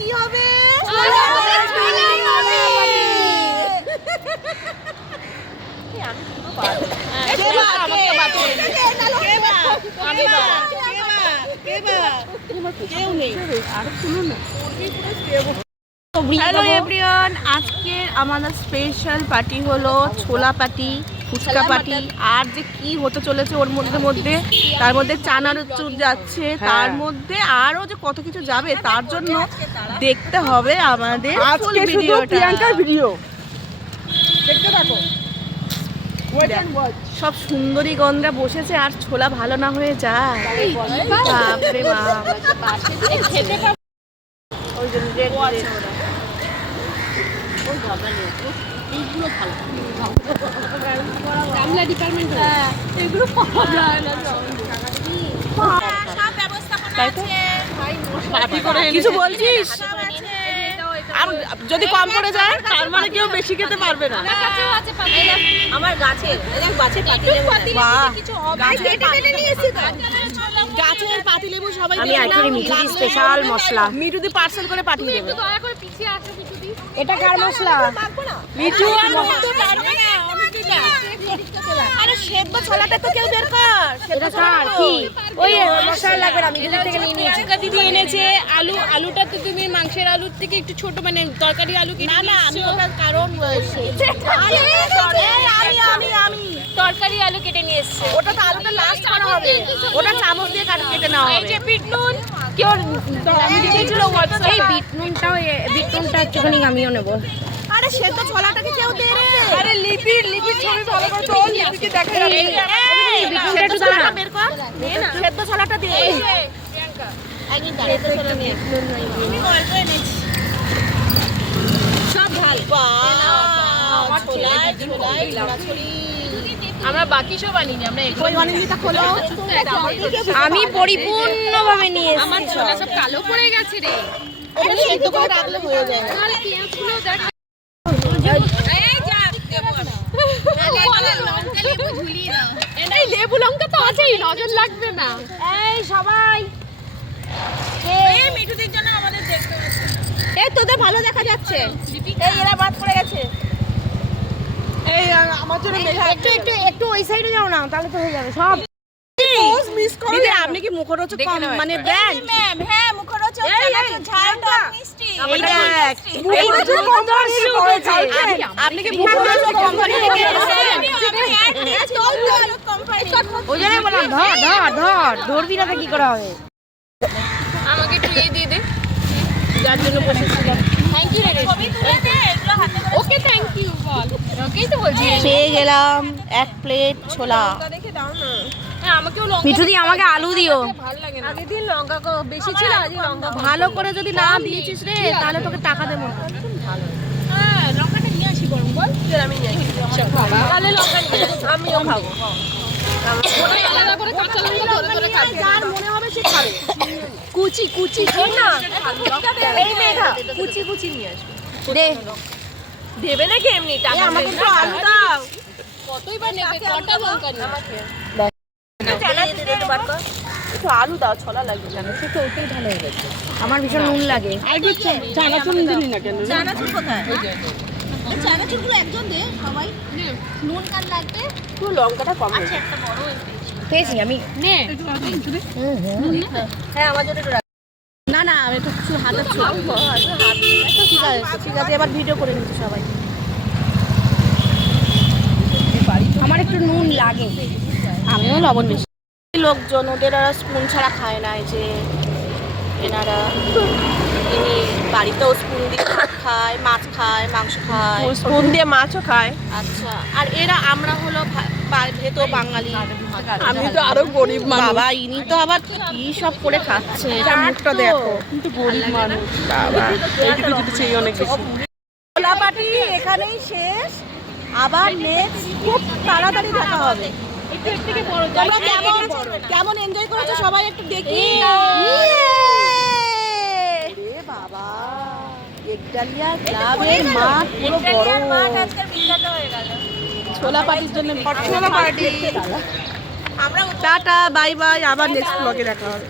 কি হবে? Hello everyone, আজকে আমাদের স্পেশাল পার্টি হলো ছোলা পার্টি, ফুচকা পার্টি, আর যে কি হতে চলেছে ওর মধ্যে তার মধ্যে চানাচুর যাচ্ছে, তার মধ্যে আরো যে কত কিছু যাবে, তার জন্য দেখতে হবে আমাদের ফুল ভিডিওটা। প্রিয়াঙ্কার ভিডিও দেখতে থাকো। সব সুন্দরী গন্ধরা বসেছে, আর ছোলা ভালো না হয়ে যায়। বাপরে বাপ, ওই জন্য রেড কিছু বলছিস? যদি কম পড়ে যায় তার মানে কেউ বেশি খেতে পারবে না। আমার গাছের গাছের পাতিলেবু সবাই স্পেশাল মশলা মিঠুদি পার্সেল করে পাঠিয়ে দেবে। এটা কার মশলা? মিঠু আরে সেদ্ধ ছোলাটা তো কেউ বের কর। এটা কার কি? ওই মশলা লাগবে না, মিঠুদি থেকে নিয়ে নিয়েছি। দিদি এনেছে আলুটা তো তুমি মাংসের আলুর থেকে একটু ছোট, মানে তরকারি আলু কি? না না, আমি ওটা কারণ আমি তরকারি আলু কেটে নিয়ে এসেছে। ওটা তো আলুটা লাস্ট করা হবে, ওটা চামচ দিয়ে কেটে নেওয়া হবে। এই যে বিট নুন কেউ আমি দিয়েছিল হোয়াটসঅ্যাপে, এই বিট নুনটা একটুখানি আমিও নেব। আরে সেদ্ধ ছোলাটাকে কেউ দে রে। আরে লিপির ছবি ভালো করে তো লিপিকে দেখা যাবে। এই বিট নুনটা একটু দাও, বের কর, নে না সেদ্ধ ছোলাটা দে। এই যে প্রিয়াঙ্কা একদিন সেদ্ধ ছোলা নিয়ে আমি অল্প এনেছি, সব ভালো। বাহ ছোলাই ছড়ি আমরা বাকি সব আনিনি, আমরা এগুলো বানিয়ে তা খোলো। আমি পরিপূর্ণভাবে নিয়ে এসেছি। আমার ছোলা সব কালো পড়ে গেছে রে, এটা সেদ্ধ করে রাখলে হয়ে যায়। আর পেঁয়াজগুলো দেখ, এই যা দেবো না, লঙ্কা লেবু ঝুলিয়ে দাও। এই লেবু লঙ্কা তো আছেই, নজর লাগবে না। এই সবাই এই মিঠুদির জন্য আমাদের দেখতে আছে। এই তোদের ভালো দেখা যাচ্ছে, এই এরা বাদ পড়ে গেছে। এই আমার জন্য একটু ওই সাইডে যাও না, তাহলে তো হয়ে যাবে সব। পোজ মিস করো দিদি, আপনি কি মুখরোচক কম মানে ব্র্যান্ড? ম্যাম হ্যাঁ মুখরোচক ঝালটা মিষ্টি। এই দেখ মুখরোচক কোম্পানি করেছে, আপনি কি মুখরোচক কোম্পানি থেকে এসেছেন? ওই জন্য বললাম ধরবি না, কি করা হবে? আমাকে একটু এই দিয়ে দে, যার জন্য বসেছিলাম। থ্যাংক ইউ রে, ছবি তুলে দে এগুলো হাতে করে। ওকে থ্যাংক ইউ বল, ওকেই তো বলছি। পেয়ে গেলাম এক প্লেট ছোলা। দেখে দাও না। হ্যাঁ আমাকেও লঙ্কা মিঠুদি, আমাকে আলু দিও। ভালো লাগে না, আগের দিন লঙ্কা বেশি ছিল, আজ লঙ্কা ভালো করে যদি না দিয়েছিস রে তাহলে তোকে টাকা দেব না। ভালো হ্যাঁ, লঙ্কাটা নিয়ে আসি বরং, বল আমি নিয়ে আসি। তাহলে লঙ্কা নিয়ে আমিও খাবো। আলাদা করে কাঁচা লঙ্কা ধরে খাবি, যার মনে হবে সে খাবে। কুচি ঠিক না, এই মেঘা কুচি নিয়ে আসবে। দে দেবে নাকি এমনি টাকা? আমাকে একটু আলু দাও। কতই বা নেবে, কটা লঙ্কা নিয়ে আমাকে একটু আলু দাও, ছোলা লাগবে। চানাচুর তো ওইটাই ভালো হয়ে গেছে, আমার ভীষণ নুন লাগে। চানাচুর দিলি না কেন? চানাচুর কোথায়? চানাচুরগুলো একজন দে, সবাই নুন কার লাগবে। একটু লঙ্কাটা কম আছে, একটা বড় পেয়েছি আমি। নে হ্যাঁ আমার জন্য একটু না না, আমি একটু হাতে ঠিক আছে, এবার ভিডিও করে নিচ্ছি সবাই। আমার একটু নুন লাগে, আমিও লবণ বেশি। লোকজন ওদের আর স্পুন ছাড়া খায় না, এই যে এনারা বাড়িতেও স্পুন দিয়ে ভাত খায়, মাছ খায়, মাংস খায়, স্পুন দিয়ে মাছও খায়। আচ্ছা, আর এরা আমরা হলো ভেতো বাঙালি। আমি তো আরো গরিব মানুষ। বাবা ইনি তো আবার কি সব করে খাচ্ছে, এটা মুখটা দেখো, কিন্তু গরিব মানুষ বাবা। এইটুকু যদি সেই অনেক বেশি। ছোলা পার্টি এখানেই শেষ, আবার নেক্সট খুব তাড়াতাড়ি দেখা হবে। তোমরা কেমন এনজয় করেছো সবাই একটু দেখি। বাবা একডালিয়া ক্লাবের মাঠ পুরো বড় মাঠ, আজকে বিখ্যাত হয়ে গেল ছোলা পার্টির জন্য। ছোলা পার্টি আমরা টাটা বাই বাই, আবার নেক্সট ব্লগে দেখা হবে।